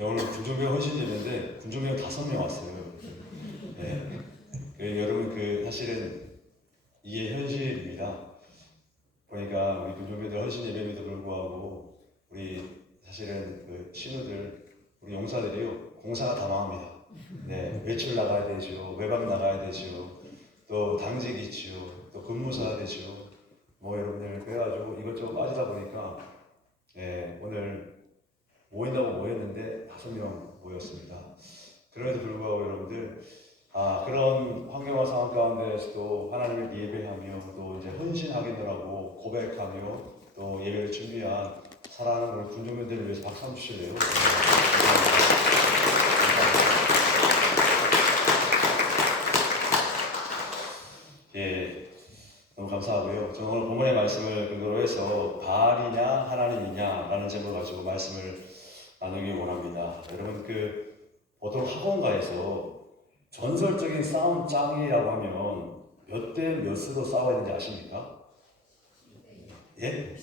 네, 오늘 군종병 헌신예배인데 군종병 5명 왔어요. 네. 여러분 사실은 이게 현실입니다. 보니까 우리 군종병들 헌신예배임에도 불구하고 우리 사실은 신우들 우리 용사들이요 공사가 다 망합니다. 네, 외출 나가야 되죠. 외박 나가야 되죠. 또 당직 있죠. 또 근무사 되죠. 여러분들 그래가지고 이것저것 빠지다 보니까 오늘 모인다고 모였는데 5명 모였습니다. 그럼에도 불구하고 여러분들 그런 환경과 상황 가운데서도 하나님을 예배하며 또 이제 헌신하겠노라고 고백하며 또 예배를 준비한 사랑하는 우리 군종면들을 위해서 박수 한번 주실래요? 예, 너무 감사하고요. 저는 오늘 본문의 말씀을 근거로 해서 바알이냐 하나님이냐라는 제목을 가지고 말씀을 나누기 원합니다. 여러분 보통 학원가에서 전설적인 싸움 짱이라고 하면 몇 대 몇으로 싸워야 되는지 아십니까? 예?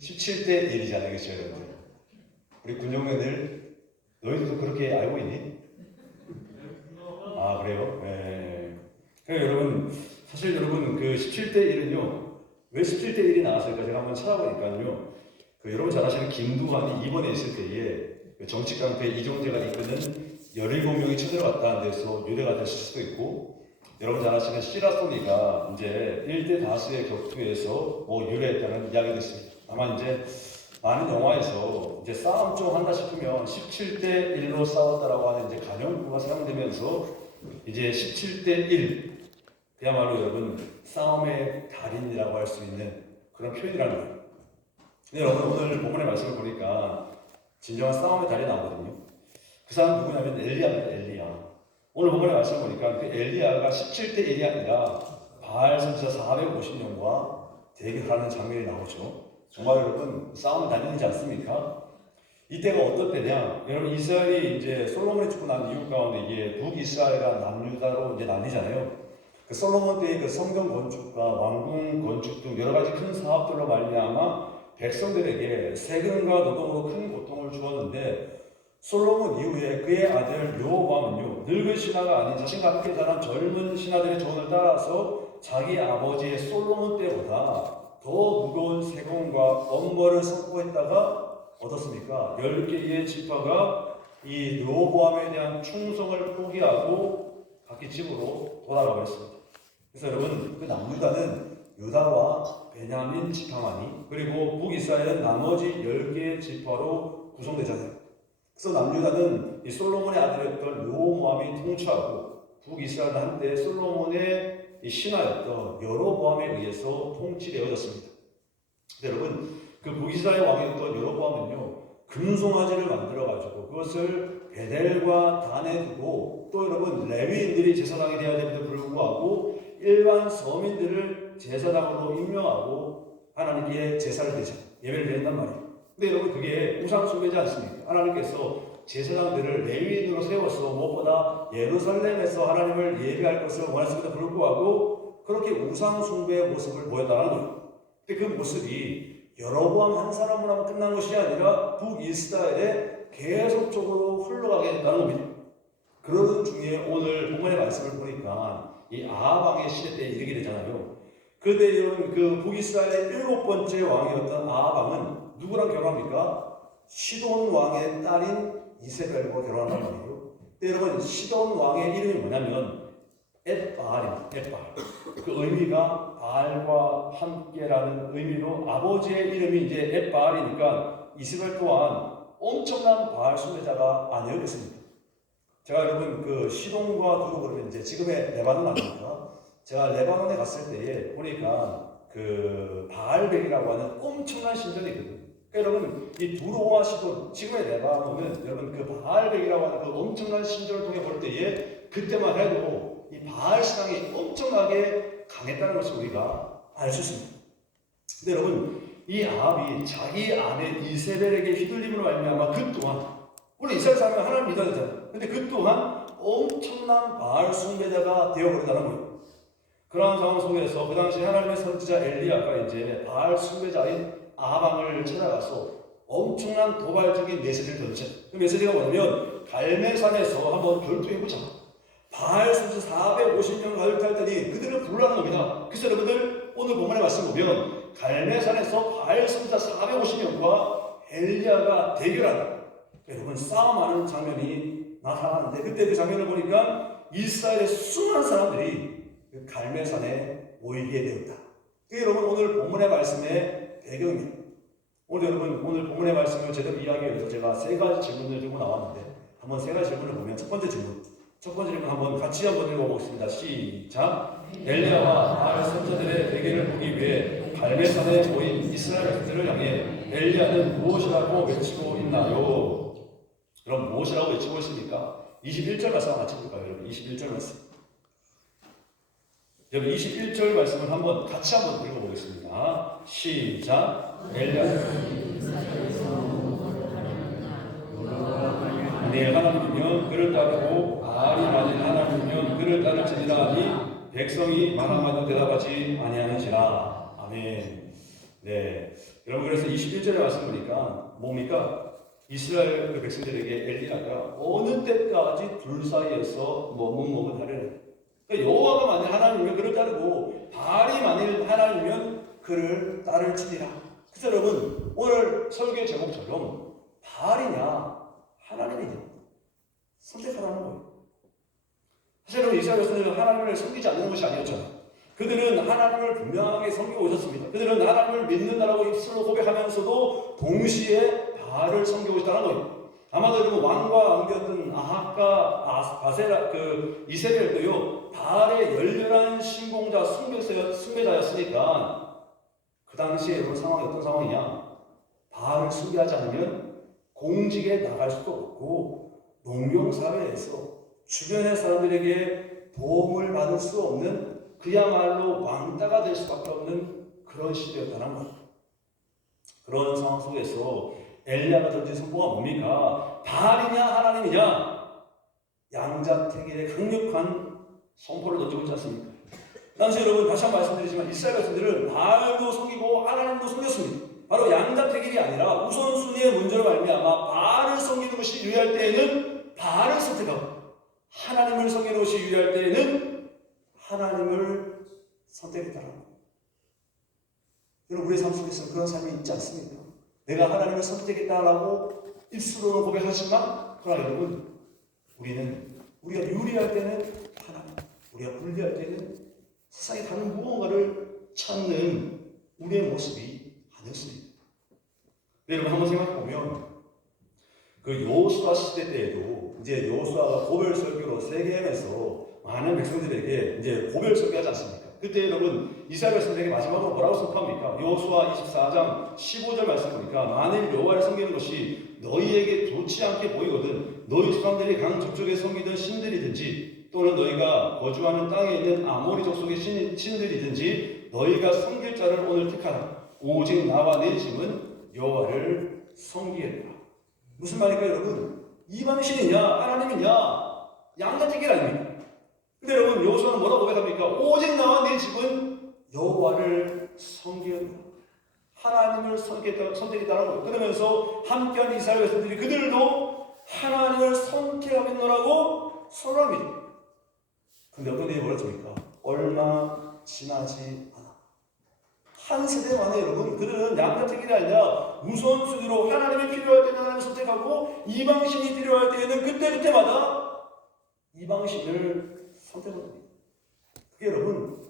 17대 1이잖아요, 그렇죠, 여러분들? 우리 군용면들 너희들도 그렇게 알고 있니? 그래요? 예. 그러니까 여러분, 사실 여러분 17대 1은요, 왜 17대 1이 나왔을까? 제가 한번 찾아보니까요, 여러분 잘 아시는 김두한이 입원해 있을 때에 정치깡패 이종재가 이끄는 17명이 쳐들어갔다는 데서 유래가 됐을 수도 있고, 여러분 잘 아시는 시라소니가 이제 1대 다수의 격투에서 유래했다는 이야기도 있습니다. 다만 이제 많은 영화에서 이제 싸움 좀 한다 싶으면 17대 1로 싸웠다라고 하는 이제 간영구가 사용되면서 이제 17대 1, 그야말로 여러분 싸움의 달인이라고 할 수 있는 그런 표현이라는 거예요. 근데 여러분 오늘 본문의 말씀을 보니까 진정한 싸움의 달이 나오거든요. 그 사람 누구냐면 엘리야입니다. 엘리야. 오늘 본문의 말씀을 보니까 그 엘리야가 17대 1이 아니라 바알 선지자 450명과 대결하는 장면이 나오죠. 정말 여러분 싸움은 달인이지 않습니까? 이때가 어떤 때냐? 여러분 이스라엘이 이제 솔로몬이 죽고 난 이후 가운데 이게 북이스라엘과 남유다로 이제 나뉘잖아요. 솔로몬 때의 성전 건축과 왕궁 건축 등 여러 가지 큰 사업들로 말미암아 백성들에게 세금과 노동으로 큰 고통을 주었는데, 솔로몬 이후에 그의 아들 르호보암은요 늙은 신하가 아닌 자신과 함께 자란 젊은 신하들의 조언을 따라서 자기 아버지의 솔로몬 때보다 더 무거운 세금과 엄벌을 선포했다가 어떻습니까? 10개의 지파가 이 르호보암에 대한 충성을 포기하고 각기 집으로 돌아가 버렸습니다. 그래서 여러분 남유다는 유다와 베냐민 지파만이, 그리고 북이스라엘은 나머지 10개의 지파로 구성되잖아요. 그래서 남유다는 이 솔로몬의 아들이었던 르호보암이 통치하고, 북이스라엘은 한때 솔로몬의 이 신하였던 여로보암에 의해서 통치되어졌습니다. 근데 여러분 북이스라엘 왕이었던 여로보암은요 금송아지를 만들어가지고 그것을 베델과 단에 두고, 또 여러분 레위인들이 제사장이 되어야 됨에도 불구하고 일반 서민들을 제사장으로 임명하고 하나님께 제사를 드리자, 예배를 드린단 말이에요. 근데 여러분 그게 우상 숭배지 않습니까? 하나님께서 제사장들을 레위인으로 세워서 무엇보다 예루살렘에서 하나님을 예배할 것을 원하셨음에도 불구하고 그렇게 우상 숭배의 모습을 보였다는 거예요. 근데 그 모습이 여로보암 한 사람으로 하면 끝난 것이 아니라 북이스라엘에 계속적으로 흘러가게 된다는 겁니다. 그러던 중에 오늘 본문의 말씀을 보니까 이 아합 왕의 시대 때에 이르게 되잖아요. 그런데 여러분 북이스라엘의 7번째 왕이었던 아합 왕은 누구랑 결혼합니까? 시돈 왕의 딸인 이세벨과 결혼한 말이에요. 근데 여러분 시돈 왕의 이름이 뭐냐면 엣바알입니다. 엣바알. 그 의미가 바알과 함께라는 의미로 아버지의 이름이 이제 엣바알이니까 이세벨 또한 엄청난 바알 숭배자가 아니었겠습니까? 제가 여러분 시돈과 두고 그러면 이제 지금의 레바논 아닙니까? 제가 레바논에 갔을 때에 보니까 바알백이라고 하는 엄청난 신전이 있거든요. 그러니까 여러분 이 두로와 시돈, 지금의 레바논은 여러분 바알백이라고 하는 엄청난 신전을 통해 볼 때에 그때만 해도 이 바알 신앙이 엄청나게 강했다는 것을 우리가 알 수 있습니다. 근데 여러분 이 아합이 자기 아내 이세벨에게 휘둘림으로 말미암아 그 또한, 원래 이스라엘 사람은 하나님 믿어야 되잖아요. 근데 그 또한 엄청난 바알 숭배자가 되어버린다는 거예요. 그러한 상황 속에서 그 당시 하나님의 선지자 엘리야가 이제 바알 숭배자인 아합 왕을 찾아가서 엄청난 도발적인 메시지를 던졌어요. 그 메시지가 뭐냐면 갈멜산에서 한번 결투해보자. 바알 선수 450명 가열탈더니 그들을 부르라는 겁니다. 그래서 여러분들 오늘 본문의 말씀 보면 갈멜산에서 바알 선수 450명과 엘리야가 대결하는, 여러분 싸움하는 장면이 나타나는데, 그때 그 장면을 보니까 이스라엘의 수많은 사람들이 그 갈멜산에 모이게 되었다. 그게 여러분 오늘 본문의 말씀의 배경입니다. 오늘 본문의 말씀을 제대로 이해하기 위해서 제가 세 가지 질문을 들고 나왔는데, 한번 세 가지 질문을 보면 첫 번째 질문 한번 같이 한번 읽어보겠습니다. 시작. 엘리야와 바알 선지자들의 대결을 보기 위해 갈멜산에 모인 이스라엘 백성들을 향해 엘리야는 무엇이라고 외치고 있나요? 그럼 무엇이라고 외치고 있습니까? 21절 말씀 같이 볼까요, 여러분? 21절 말씀. 여러분 21절 말씀을 같이 한번 읽어보겠습니다. 시작. 엘리야는 만일 하나님이면 그를 따르고 바알이 만일 하나님이면 그를 따를지니라 하니 백성이 말하마도 대답하지 아니하는지라. 아멘. 네, 여러분 그래서 21절에 말씀 보니까 뭡니까? 이스라엘 그 백성들에게 엘리야가 어느 때까지 둘 사이에서 머뭇머뭇하려는, 그러니까 여호와가 만일 하나님이면 그를 따르고 바알이 만일 하나님이면 그를 따를지니라. 그래서 여러분 오늘 설교의 제목처럼 바알이냐 하나님이냐 선택하라는 거예요. 사실 여러분 이스라엘 백성들은 하나님을 섬기지 않는 것이 아니었잖아요. 그들은 하나님을 분명하게 섬기고 오셨습니다. 그들은 하나님을 믿는다라고 입술로 고백하면서도 동시에 바알을 섬기고 있다는 거예요. 아마도 여러분 왕과 왕비였던 아합과 바세라 이세벨도요 바알의 열렬한 신봉자 숭배자였으니까 그 당시에 여러분 상황이 어떤 상황이냐? 바알을 숭배하지 않으면 공직에 나갈 수도 없고 농경사회에서 주변의 사람들에게 도움을 받을 수 없는 그야말로 왕따가 될 수밖에 없는 그런 시대였다는 거예요. 그런 상황 속에서 엘리야가 던진 선포가 뭡니까? 바알이냐 하나님이냐? 양자택일의 강력한 선포를 던지고 있지 않습니까? 당시 여러분 다시 한번 말씀드리지만 이스라엘 백성들은 바알도 섬기고 하나님도 섬겼습니다. 바로 양자택일이 아니라 우선순위의 문제로 말미암아 바알을 섬기는 것이 유리할 때에는 바알을 선택하고 하나님을 섬기는 것이 유리할 때에는 하나님을 선택했다는 거예요. 여러분 우리의 삶 속에서 그런 삶이 있지 않습니까? 내가 하나님을 선택했다라고 입술로는 고백하지만 그러나 여러분 우리가 유리할 때는 하나님, 우리가 불리할 때는 세상의 다른 무언가를 찾는 우리의 모습이 아니었습니다. 여러분 한번 생각해보면 그 여호수아 시대 때에도 이제 여호수아가 고별 설교로 세겜에서 많은 백성들에게 이제 고별 설교하지 않습니까? 그때 여러분 이스라엘 백성들에게 마지막으로 뭐라고 선포합니까? 여호수아 24장 15절 말씀 보니까 만일 여호와를 섬기는 것이 너희에게 좋지 않게 보이거든 너희 조상들이 강 저쪽에 섬기던 신들이든지 또는 너희가 거주하는 땅에 있는 아모리 족속의 신들이든지 너희가 섬길 자를 오늘 택하라. 오직 나와 내 집은 여호와를 섬기겠노라. 무슨 말일까요, 여러분? 이방신이냐 하나님이냐 양자택일 아닙니까? 근데 여러분 여호수아는 뭐라고 고백합니까? 오직 나와 내 집은 여호와를 섬기겠노라. 하나님을 선택했다는 거예요. 그러면서 함께한 이스라엘 백성들이 그들도 하나님을 선택하겠노라고 선언합니다. 근데 어떤 일이 벌어집니까? 얼마 지나지 않아. 한 세대 만에 여러분 그들은 양자택일이 아니라 우선순위로 하나님이 필요할 때는 하나님을 선택하고 이방신이 필요할 때에는 그때마다 이방신을 선택합니다. 그게 여러분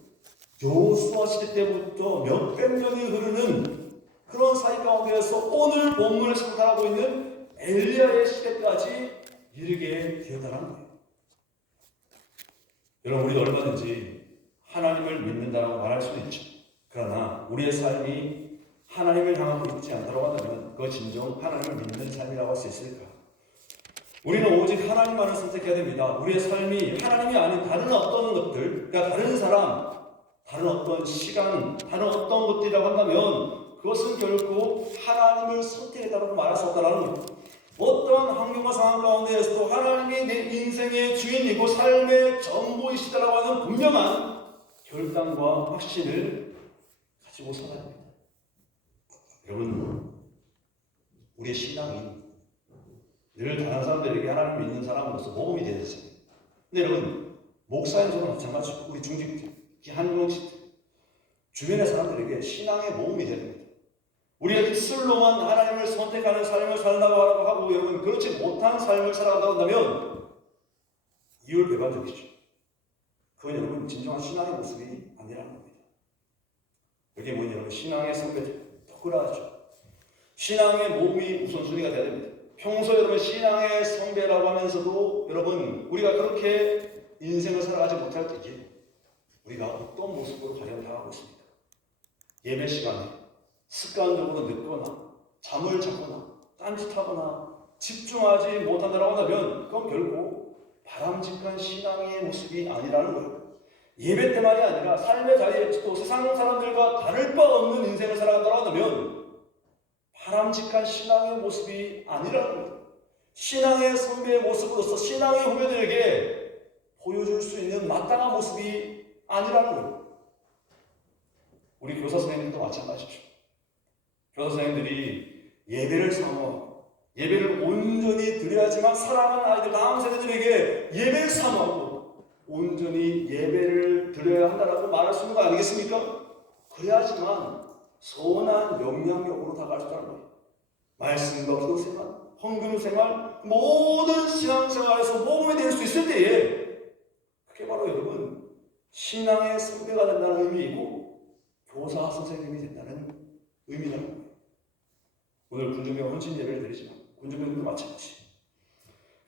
여호수아 시대 때부터 몇백 년이 흐르는 그런 사이 가운데에서 오늘 본문을 상상하고 있는 엘리야의 시대까지 이르게 되었다는 거예요. 여러분 우리도 얼마든지 하나님을 믿는다고 말할 수는 있죠. 그러나 우리의 삶이 하나님을 향하고 있지 않다고 한다면 그 진정 하나님을 믿는 삶이라고 할 수 있을까? 우리는 오직 하나님만을 선택해야 됩니다. 우리의 삶이 하나님이 아닌 다른 어떤 것들, 그러니까 다른 사람, 다른 어떤 시간, 다른 어떤 것들이라고 한다면 그것은 결코 하나님을 선택했다고 말할 수 없다는 거예요. 어떠한 환경과 상황 가운데에서도 하나님이 내 인생의 주인이고 삶의 전부이시다라고 하는 분명한 결단과 확신을 가지고 살아야 합니다. 여러분, 우리의 신앙이 늘 다른 사람들에게 하나님을 믿는 사람으로서 모범이 되야 되잖아요. 근데 여러분, 목사인 저도 마찬가지고 우리 중직들, 한 명씩 주변의 사람들에게 신앙의 모범이 되야 됩니다. 우리가 입술로만 하나님을 선택하는 삶을 산다고 하고 여러분 그렇지 못한 삶을 살아간다고 한다면 이율배반적이죠. 그건 여러분 진정한 신앙의 모습이 아니라는 겁니다. 여기 뭐냐 여러분 신앙의 선배들 덕후라하죠. 신앙의 몸이 우선순위가 돼야 됩니다. 평소 여러분 신앙의 선배라고 하면서도 여러분 우리가 그렇게 인생을 살아가지 못할 때에 우리가 어떤 모습으로 가려고 당하고 있습니다. 예배 시간에 습관적으로 늦거나 잠을 자거나 딴짓하거나 집중하지 못한다고 한다면 그건 결국 바람직한 신앙의 모습이 아니라는 거예요. 예배 때만이 아니라 삶의 자리에 또 세상 사람들과 다를 바 없는 인생을 살아간다고 한다면 바람직한 신앙의 모습이 아니라는 거예요. 신앙의 선배의 모습으로서 신앙의 후배들에게 보여줄 수 있는 마땅한 모습이 아니라는 거예요. 우리 교사 선생님들도 마찬가지죠. 교사 선생님들이 예배를 사모하고 예배를 온전히 드려야지만 사랑하는 아이들 다음 세대들에게 예배를 사모하고 온전히 예배를 드려야 한다라고 말할 수 있는 거 아니겠습니까? 그래야지만 선한 영향력으로 다가갈 수 있다는 거예요. 말씀과 기도 생활, 헌금 생활, 모든 신앙생활에서 모범이 될 수 있을 때에 그게 바로 여러분 신앙의 선배가 된다는 의미이고 교사 선생님이 된다는 의미라는 거예요. 오늘 군종교가 헌신 예배를 드리지만 군종교들도 마찬가지.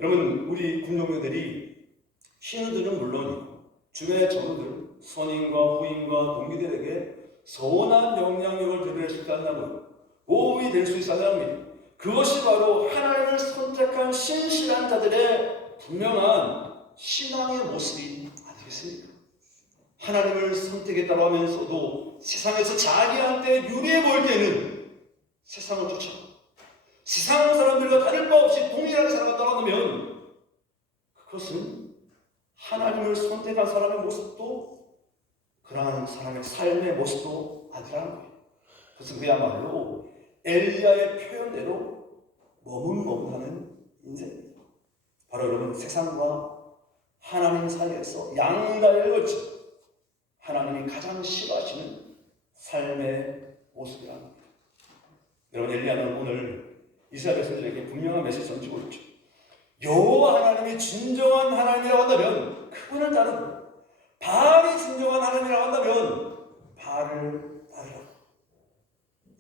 여러분 우리 군종교들이 신우들은 물론이고 주변의 전우들, 선임과 후임과 동기들에게 선한 영향력을 드릴 수 있다는 모범이 될 수 있다는 겁니다. 그것이 바로 하나님을 선택한 신실한 자들의 분명한 신앙의 모습이 아니겠습니까? 하나님을 선택했다고 하면서도 세상에서 자기한테 유리해 보일 때는 세상을 쫓아가고 세상 사람들과 다를 바 없이 동일하게 살아간다고 하면 그것은 하나님을 선택한 사람의 모습도 그러한 사람의 삶의 모습도 아니라는 거예요. 그래서 그야말로 엘리야의 표현대로 머뭇머뭇하는 인생입니다. 바로 여러분 세상과 하나님 사이에서 양다리를 걸쳐 하나님이 가장 싫어하시는 삶의 모습이라는 겁니다. 여러분 엘리야는 오늘 이스라엘 백성들에게 분명한 메시지를 던지고 있죠. 여호와 하나님이 진정한 하나님이라고 한다면 그분을 따르고 바알이 진정한 하나님이라고 한다면 바알을 따르라.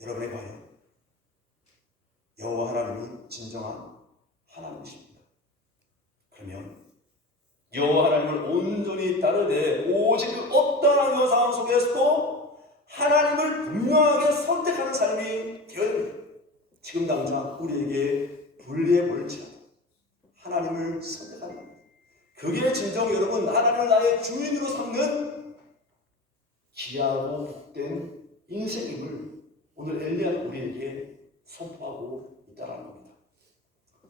여러분의 과연 여호와 하나님이 진정한 하나님이십니다. 그러면 여호와 하나님을 온전히 따르되 오직 그 어떠한 상황 속에서도 하나님을 분명하게 선택하는 삶이 되어야 됩니다. 지금 당장 우리에게 불리해 보일지라도 하나님을 선택하는 겁니다. 그게 진정 여러분 하나님을 나의 주인으로 삼는 귀하고 복된 인생임을 오늘 엘리야는 우리에게 선포하고 있다는 겁니다.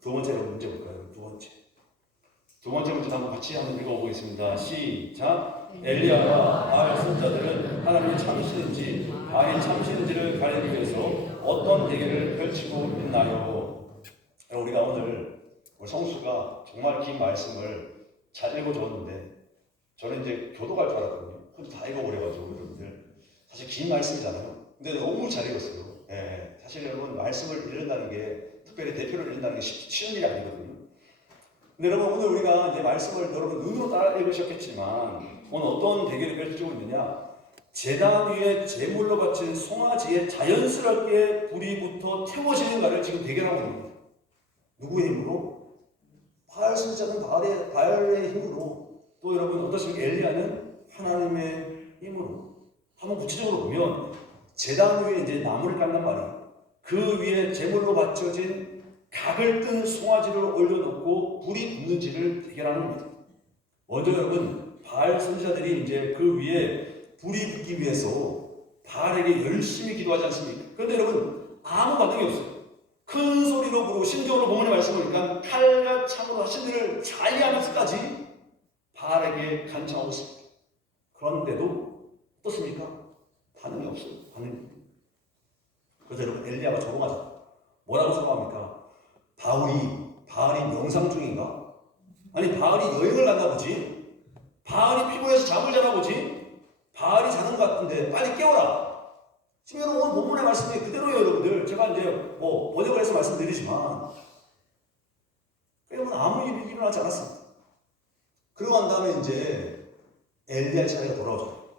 두 번째로 문제 볼까요? 두 번째 문제 한번 같이 한번 읽어보겠습니다. 시작. 엘리야와 바알 선자들은 하나님이 참신인지 바알이 참신인지를 가리기 위해서 어떤 대결을 펼치고 있나요? 우리가 오늘 성수가 정말 긴 말씀을 잘 읽어줬는데 저는 이제 교도 갈 줄 알았거든요. 혼자 다 읽어버려가지고 여러분들 사실 긴 말씀이잖아요. 근데 너무 잘 읽었어요. 예, 사실 여러분 말씀을 읽는다는 게 특별히 대표를 읽는다는 게 쉬운 일이 아니거든요. 근데 여러분 오늘 우리가 이제 말씀을 여러분 눈으로 따라 읽으셨겠지만 오늘 어떤 대결을 펼치고 있느냐? 제단 위에 제물로 바친 송아지에 자연스럽게 불이 붙어 태워지는가를 지금 대결하고 있는 겁니다. 누구의 힘으로? 바알 선지자는 바알의 힘으로, 또 여러분 어떻습니까? 엘리야는 하나님의 힘으로. 한번 구체적으로 보면 제단 위에 이제 나무를 깎는 말이에요. 그 위에 제물로 바쳐진 각을 뜬 송아지를 올려놓고 불이 붙는지를 대결하는 겁니다. 먼저 여러분 바알 선지자들이 이제 그 위에 불이 붙기 위해서 바알에게 열심히 기도하지 않습니까? 그런데 여러분 아무 반응이 없어요. 큰 소리로 부르고 심정으로 본문의 말씀을 보니까 칼과 창으로 신들을 자위하면서까지 바알에게 간청하고 있습니다. 그런데도 어떻습니까? 반응이 없어요. 반응이. 그래서 여러분 엘리야가 조롱하죠. 뭐라고 생각합니까? 바알이 명상 중인가? 아니 바알이 여행을 갔나 보지? 바알이 피곤해서 잠을 자나 보지? 바알이 자는 것 같은데 빨리 깨워라. 지금 여러분 오늘 본문의 말씀이 그대로예요. 여러분들 제가 이제 뭐 번역을 해서 말씀드리지만 깨우면 아무 일이 일어나지 않았습니다. 그러고 난 다음에 이제 엘리야 차례가 돌아오죠.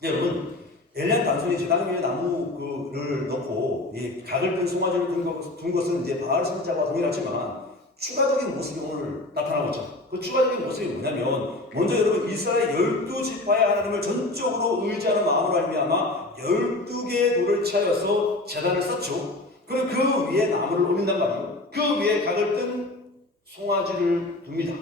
근데 여러분 엘리야는 단순히 제단 위에 나무를 넣고 이 각을 든 송아지를 둔 것은 이제 바알 선지자와 동일하지만 추가적인 모습이 오늘 나타나고 있죠. 그 추가적인 모습이 뭐냐면 먼저 여러분 이스라엘 12지파의 하나님을 전적으로 의지하는 마음으로 말미암아 12개의 돌을 취하여서 제단을 쌓죠. 그리고 그 위에 나무를 올린단 말이에요. 그 위에 각을 뜬 송아지를 둡니다.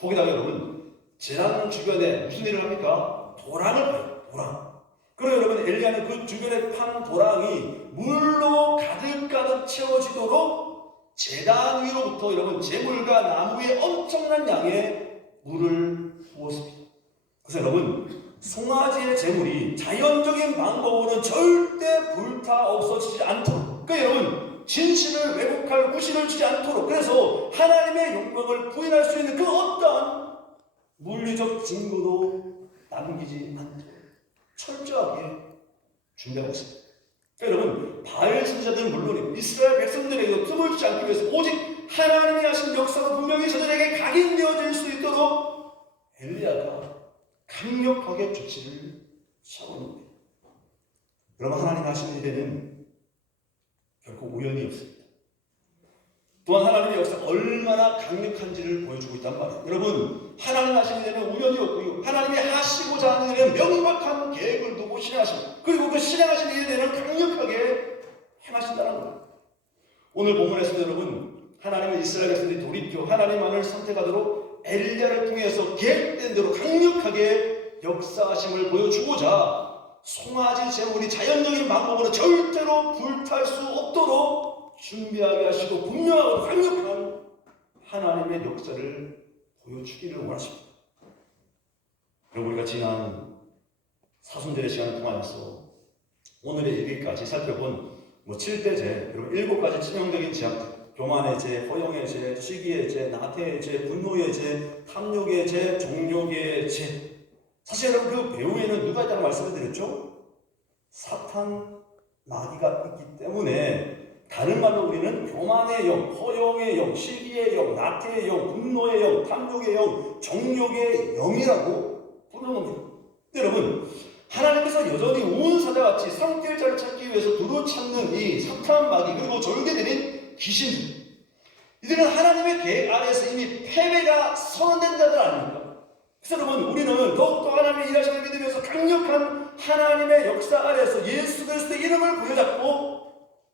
거기다가 여러분 제단 주변에 무슨 일을 합니까? 도랑을 파요. 도랑. 그리고 여러분 엘리야는 그 주변에 판 도랑이 물로 가득가득 채워지도록 제단 위로부터 여러분 재물과 나무 위에 엄청난 양의 물을 부었습니다. 그래서 여러분 송아지의 재물이 자연적인 방법으로는 절대 불타 없어지지 않도록, 그러니까 여러분 진실을 왜곡할 구실을 주지 않도록, 그래서 하나님의 영광을 부인할 수 있는 그 어떠한 물리적 증거도 남기지 않도록 철저하게 준비하고 있습니다. 그러니까 여러분 바알 선지자들은 물론 이스라엘 백성들에게 틈을 주지 않기 위해서 오직 하나님이 하신 역사가 분명히 저들에게 각인되어질 수 있도록 엘리야가 강력하게 조치를 취하고 있는 거예요. 여러분 하나님이 하신 일에는 결코 우연이 없습니다. 또한 하나님의 역사가 얼마나 강력한지를 보여주고 있단 말이에요. 여러분 하나님 하시는 일에는 우연이 없고요. 하나님이 하시고자 하는 일에는 명확한 계획을 두고 실행하십니다. 그리고 그 실행하신 일에는 강력하게 행하신다는 거예요. 오늘 본문에서도 여러분 하나님은 이스라엘 백성들이 돌이켜 하나님만을 선택하도록 엘리야를 통해서 계획된 대로 강력하게 역사하심을 보여주고자 송아지 제물이 자연적인 방법으로 절대로 불탈 수 없도록 준비하게 하시고 분명하고 강력한 하나님의 역사를 보여주기를 원하십니다. 그리고 우리가 지난 사순절의 시간을 통하여서 오늘의 일기까지 살펴본 7대 죄, 여러분 7가지 치명적인 죄악들, 교만의 죄, 허영의 죄, 시기의 죄, 나태의 죄, 분노의 죄, 탐욕의 죄, 종욕의 죄. 사실 여러분 그 배후에는 누가 있다는 말씀을 드렸죠? 사탄 마귀가 있기 때문에 다른 말로 우리는 교만의 영, 허영의 영, 시기의 영, 나태의 영, 분노의 영, 탐욕의 영, 정욕의 영이라고 부르는 겁니다. 여러분 하나님께서 여전히 온 사자같이 성길자를 찾기 위해서 두루 찾는 이 사탄 마귀 그리고 졸개들인 귀신들, 이들은 하나님의 계획 아래에서 이미 패배가 선언된 자들 아닙니까? 그래서 여러분 우리는 더욱더 하나님의 일하심을 믿으면서 강력한 하나님의 역사 아래에서 예수 그리스도의 이름을 부여잡고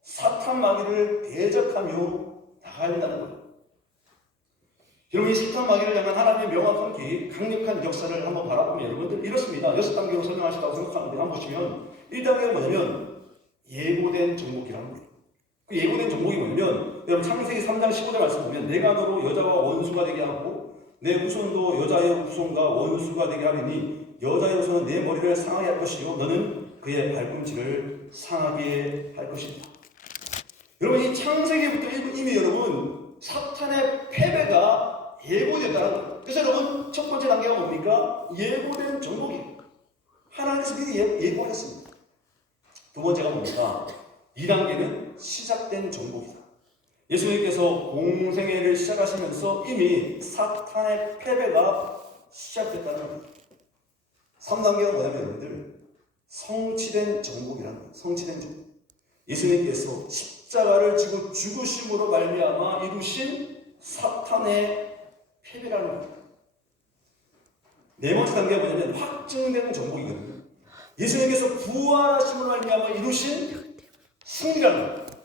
사탄 마귀를 대적하며 나가야 된다는 거예요. 여러분 이 사탄 마귀를 향한 하나님의 명확한 계획, 강력한 역사를 한번 바라보면 여러분들 이렇습니다. 6단계로 설명하셨다고 생각하는데 한번 보시면 1단계가 뭐냐면 예고된 정복이라는 거예요. 그 예고된 정복이 뭐냐면 여러분 창세기 3장 15절 말씀 보면 내가 너로 여자와 원수가 되게 하고 내 후손도 여자의 후손과 원수가 되게 하리니 여자의 후손은 내 머리를 상하게 할 것이요 너는 그의 발꿈치를 상하게 할 것이다. 여러분 이 창세기부터 이미 여러분 사탄의 패배가 예고됐다는 거예요. 그래서 여러분 첫 번째 단계가 뭡니까? 예고된 정복이에요. 하나님께서 미리 예고했습니다. 두 번째가 뭡니까? 2단계는 시작된 정복이다. 예수님께서 공생애를 시작하시면서 이미 사탄의 패배가 시작됐다는 겁니다. 3단계가 뭐냐면 여러분들 성취된 정복이라는 거예요. 성취된 정복. 예수님께서 십자가를 지고 죽으심으로 말미암아 이루신 사탄의 패배라는 겁니다. 네 번째 단계가 뭐냐면 확증된 정복이거든요. 예수님께서 부활하심으로 말미암아 이루신 승리라는 겁니다.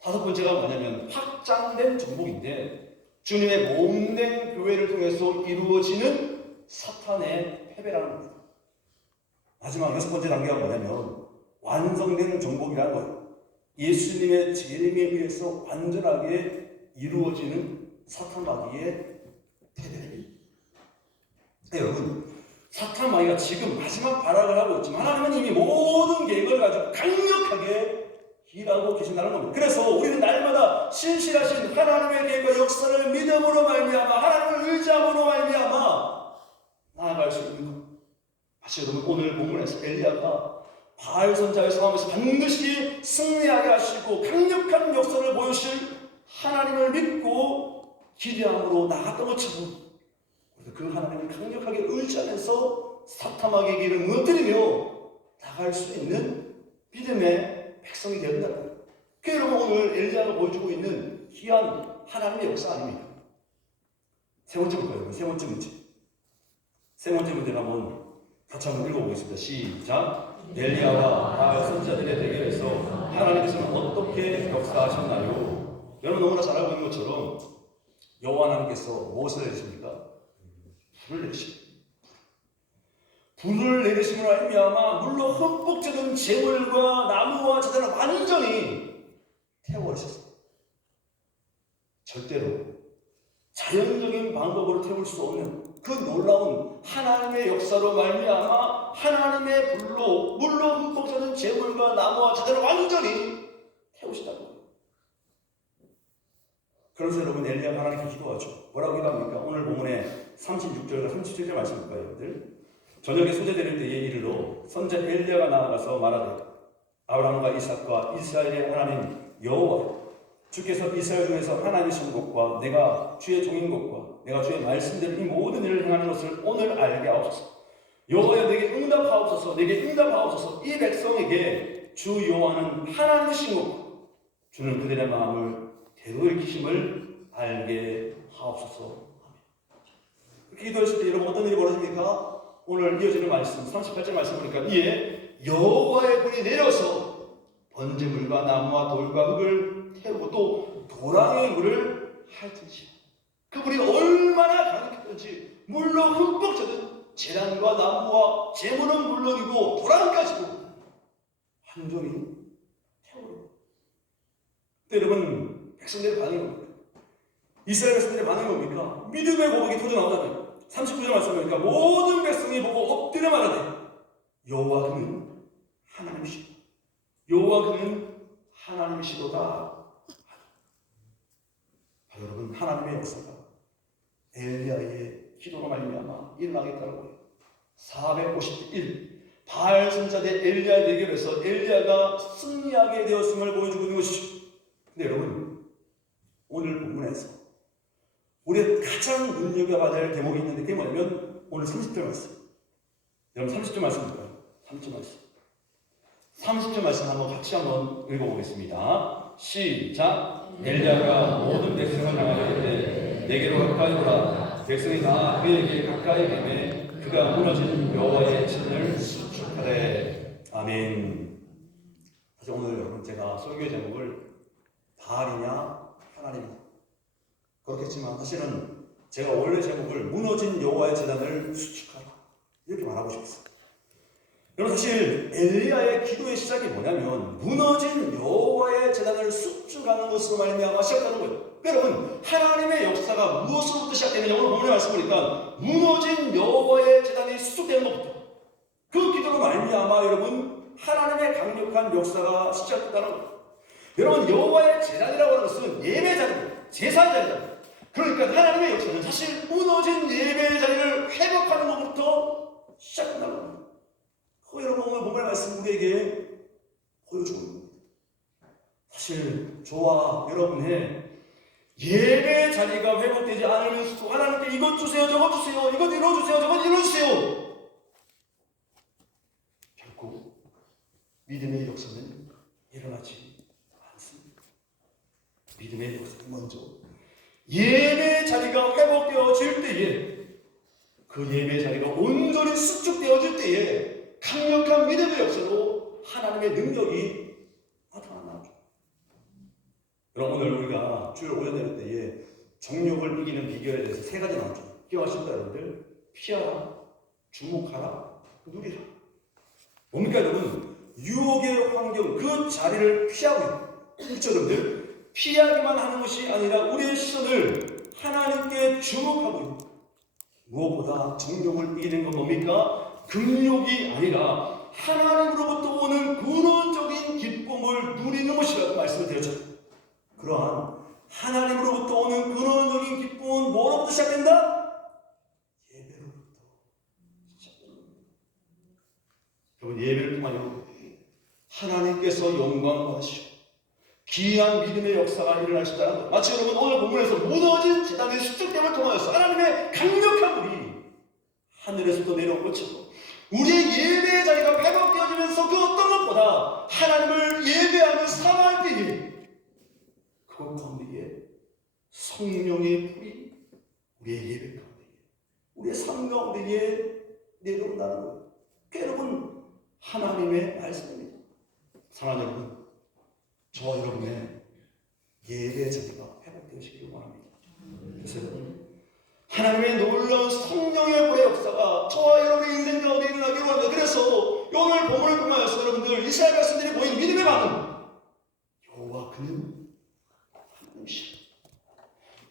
다섯 번째가 뭐냐면 확장된 정복인데 주님의 몸된 교회를 통해서 이루어지는 사탄의 패배라는 겁니다. 마지막 여섯 번째 단계가 뭐냐면 완성된 정복이라는 거예요. 예수님의 재림에 의해서 완전하게 이루어지는 사탄 마귀의 패배. 여러분 사탄 마귀가 지금 마지막 발악을 하고 있지만 하나님은 이미 모든 계획을 가지고 강력하게 일하고 계신다는 겁니다. 그래서 우리는 날마다 신실하신 하나님의 계획과 역사를 믿음으로 말미암아 하나님을 의지함으로 말미암아 나아갈 수 있는 것. 사실 여러분 오늘 본문에서 엘리야가 바알 선자의 싸움에서 반드시 승리하게 하시고 강력한 역사를 보여주실 하나님을 믿고 기대함으로 나갔던 것처럼 그 하나님을 강력하게 의지하면서 사탐하게 길을 무너뜨리며 나갈 수 있는 믿음의 백성이 되었다는 거예요. 그 여러분 오늘 엘리야가 보여주고 있는 귀한 하나님의 역사 아닙니까? 세 번째 볼까요? 세 번째 문제. 세 번째 문제를 한번 같이 한번 읽어보겠습니다. 시작. 엘리야와 바알 선지자들의 대결에서 하나님께서는 어떻게 역사하셨나요? 여러분 너무나 잘 알고 있는 것처럼 여호와 하나님께서 무엇을 내리십니까? 불을 내리십니다. 불을 내리심으로 말미암아 물로 흠뻑 젖은 재물과 나무와 재단을 완전히 태워버리셨어요. 절대로 자연적인 방법으로 태울 수 없는 그 놀라운 하나님의 역사로 말미암아 하나님의 불로 물로 흠뻑 젖은 재물과 나무와 재단을 완전히 태우시다고 해요. 그래서 여러분 엘리야가 하나님께 기도하죠. 뭐라고 기도합니까? 오늘 본문에 36절과 37절 말씀 볼까요, 여러분들? 저녁에 소재되는 때에 이르러 선자 엘리야가 나아가서 말하되 아브라함과 이삭과 이스라엘의 하나님 여호와 주께서 이스라엘 중에서 하나님이신 것과 내가 주의 종인 것과 내가 주의 말씀대로 이 모든 일을 행하는 것을 오늘 알게 하옵소서. 여호와여 내게 응답하옵소서. 내게 응답하옵소서. 이 백성에게 주 여호와는 하나님이신 것과 주는 그들의 마음을 대로 일으키심을 알게 하옵소서. 그렇게 기도했을 때 여러분 어떤 일이 벌어집니까? 오늘 이어지는 말씀 38절 말씀 보니까 이에 여호와의 불이 내려서 번제물과 나무와 돌과 흙을 태우고 또 도랑의 물을 핥으시오. 그 불이 얼마나 강력했던지 물로 흠뻑 젖은 재단과 나무와 재물은 물론이고 도랑까지도 완전히 태우고. 근데 여러분 백성들의 반응이 뭡니까? 이스라엘 백성들의 반응이 뭡니까? 믿음의 고백이 터져나오잖아요. 39절 말씀이니까 모든 백성이 보고 엎드려 말하되 여호와 그는 하나님이시다. 여호와 그는 하나님이시도다. 여러분 하나님의 역사가 엘리야의 기도로 말미암아 일어나겠다는 거예요. 451 바알 선자 대 엘리야의 대결에서 엘리야가 승리하게 되었음을 보여주고 있는 것이죠. 근데 여러분 오늘 본문에서 우리가 가장 눈여겨봐야 될 대목이 있는데 그게 뭐냐면 오늘 30절 말씀. 여러분 30절 말씀 볼까요? 30절 말씀. 30절 말씀 한번 같이 한번 읽어보겠습니다. 시작. 엘리야가 모든 백성을 향하여 이르되 내게로 가까이 오라. 백성이 다 그에게 가까이 가매 그가 무너진 여호와의 진을 축하래. 아멘. 사실 오늘 여러분 제가 설교 제목을 바알이냐 하나님이냐 그렇겠지만 사실은 제가 원래 제목을 무너진 여호와의 제단을 수축하라 이렇게 말하고 싶었어요. 여러분 사실 엘리야의 기도의 시작이 뭐냐면 무너진 여호와의 제단을 수축하는 것으로 말미암아 시작하는 거예요. 여러분 하나님의 역사가 무엇으로부터 시작되느냐 오늘 본문의 말씀을 보니까 무너진 여호와의 제단이 수축되는 것부터 그 기도로 말미암아 여러분 하나님의 강력한 역사가 시작됐다는 거예요. 여러분 여호와의 제단이라고 하는 것은 예배 자리입니다. 제사 자리입니다. 그러니까 하나님의 역사는 사실 무너진 예배의 자리를 회복하는 것부터 시작한다는 겁니다. 여러분 오늘 본문의 말씀 우리에게 보여주고 있는 겁니다. 사실 저와 여러분의 예배 자리가 회복되지 않으면 하나님께 이것 주세요 저것 주세요 이것 이뤄주세요 저것 이뤄주세요 결코 믿음의 역사는 일어나지 않습니다. 믿음의 역사는 먼저 예배 자리가 회복되어질 때에 그 예배 자리가 온전히 수축되어질 때에 강력한 믿음의 역사로 하나님의 능력이 나타나죠. 여러분 오늘 우리가 주일 오전 내릴 때에 정욕을 이기는 비결에 대해서 세 가지 나왔죠. 기억하십니까 여러분들? 피하라, 주목하라, 누리라. 뭡니까 여러분? 유혹의 환경 그 자리를 피하고 있는 그렇죠 여러분들? 피하기만 하는 것이 아니라 우리의 시선을 하나님께 주목하고 있는 무엇보다 정욕을 이기는 건 뭡니까? 금욕이 아니라 하나님으로부터 오는 근원적인 기쁨을 누리는 것이 영광 받으시오. 귀한 믿음의 역사가 일어날 수 있다는 거예요. 마치 여러분 오늘 본문에서 무너진 지단의 수축됨을 통하여서 하나님의 강력한 불이 하늘에서도 내려온 것처럼 우리의 예배의 자리가 회복되어지면서 그 어떤 것보다 하나님을 예배하는 사랑할 때에 그것 가운데에 성령의 불이 우리의 예배 가운데에 우리의 삶 가운데에 내려온다는 거예요. 여러분 하나님의 말씀입니다. 사랑하는 여러분, 저와 여러분의 예배 자리가 회복되시기를 원합니다. 그래서 여러분 하나님의 놀라운 성령의 불의 역사가 저와 여러분의 인생 가운데 일어나기를 원합니다. 그래서 오늘 본문을 통하여서 여러분들 이스라엘 백성들이 보인 믿음의 반응, 여호와 그는 하나님이시오.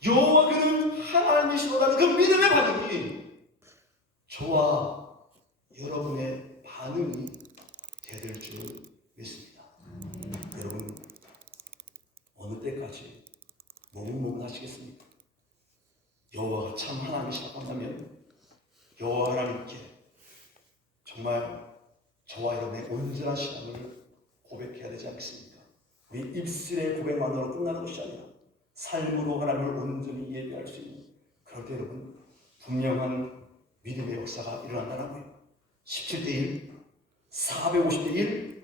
여호와 그는 하나님이시로라는 그 믿음의 반응이 저와 여러분의 반응이 되될 줄 믿습니다. 여러분 어느 때까지 머뭇머뭇하시겠습니까? 여호와가 참 하나님이시라고 한다면 여호와 하나님께 정말 저와 여러분의 온전한 신앙을 고백해야 되지 않겠습니까? 우리 입술의 고백만으로 끝나는 것이 아니라 삶으로 하나님을 온전히 예배할 수 있는 그럴 때 여러분 분명한 믿음의 역사가 일어난다는 거예요. 17대 1, 450대 1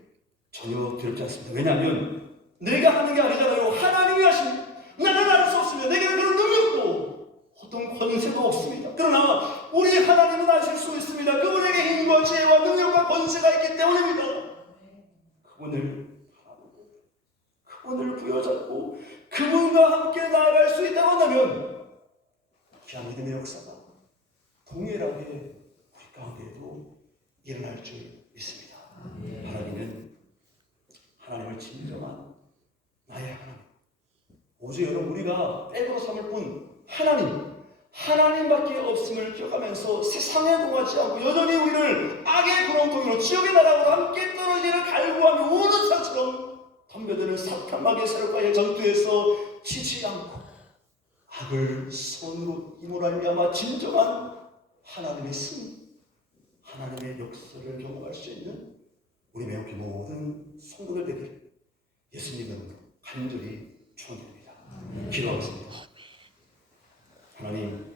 전혀 두렵지 않습니다. 왜냐하면 내가 하는 게 아니잖아요. 하나님이 하십니다. 나는 할 수 없습니다. 내게는 그런 능력도 어떤 권세도 없습니다. 그러나 우리 하나님은 하실 수 있습니다. 그분에게 힘과 지혜와 능력과 권세가 있기 때문입니다. 그분을 부여잡고 그분과 함께 나아갈 수 있다고 한다면 귀한 믿음의 역사가 동일하게 우리 가운데에도 일어날 줄 믿습니다. 하나님을 진정한 나의 하나님, 오직 여러분 우리가 백으로 삼을 뿐 하나님밖에 없음을 기억하면서 세상에 동하지 않고 여전히 우리를 악의 구렁텅이로 지옥의 나라로 함께 떨어지기를 갈구하며 우는 사처럼 덤벼드는 사탄 마귀의 세력과의 전투에서 지지 않고 악을 손으로 임으로 말미암아 진정한 하나님의 승, 하나님의 역사를 경험할 수 있는 우리 매우기 모든 성도들 되기를 예수님은 간절히 축원드립니다. 기도하겠습니다. 하나님,